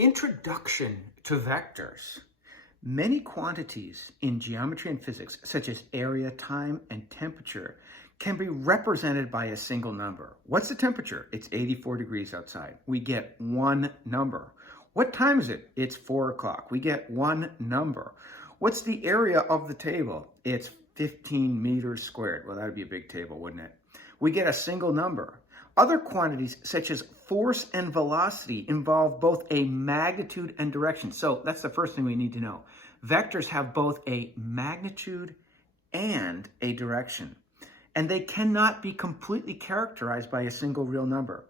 Introduction to vectors. Many quantities in geometry and physics, such as area, time, and temperature, can be represented by a single number. What's the temperature? It's 84 degrees outside. We get one number. What time is it? It's 4 o'clock. We get one number. What's the area of the table? It's 15 meters squared. Well, that would be a big table, wouldn't it? We get a single number. Other quantities, such as force and velocity, involve both a magnitude and direction. So that's the first thing we need to know. Vectors have both a magnitude and a direction, and they cannot be completely characterized by a single real number.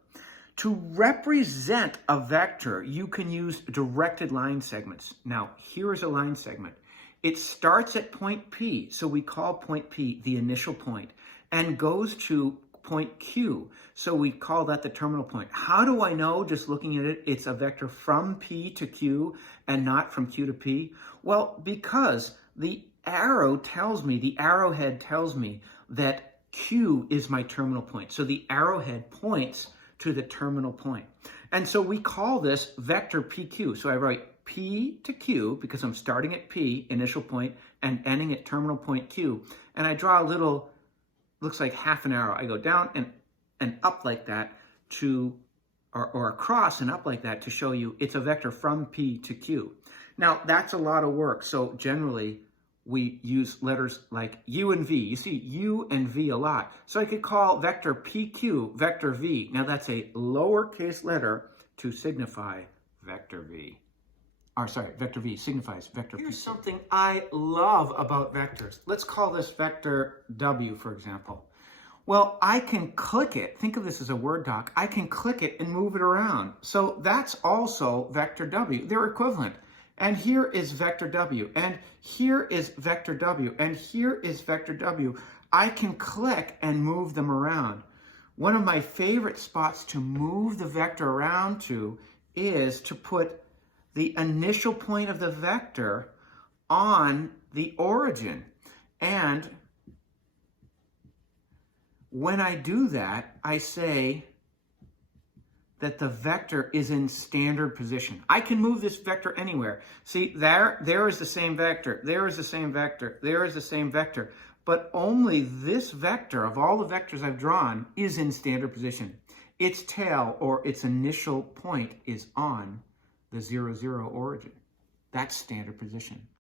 To represent a vector, you can use directed line segments. Now, here is a line segment. It starts at point P, so we call point P the initial point, and goes to point Q, so we call that the terminal point. How do I know, just looking at it, it's a vector from P to Q and not from Q to P? Well, because the arrowhead tells me that Q is my terminal point. So the arrowhead points to the terminal point. And so we call this vector PQ. So I write P to Q because I'm starting at P, initial point, and ending at terminal point Q. And I draw a little, looks like half an arrow. I go down and up like that or across and up like that to show you it's a vector from P to Q. Now, that's a lot of work. So generally, we use letters like U and V. You see U and V a lot. So I could call vector PQ vector V. Now, that's a lowercase letter to signify vector V. Vector V signifies vector PQ. Here's something I love about vectors. Let's call this vector W, for example. Well, I can click it. Think of this as a Word doc. I can click it and move it around. So that's also vector W. They're equivalent. And here is vector W, and here is vector W, and here is vector W. I can click and move them around. One of my favorite spots to move the vector around to is to put the initial point of the vector on the origin. And when I do that, I say that the vector is in standard position. I can move this vector anywhere. See, there is the same vector, there is the same vector, there is the same vector, but only this vector of all the vectors I've drawn is in standard position. Its tail or its initial point is on the 0, 0 origin. That's standard position.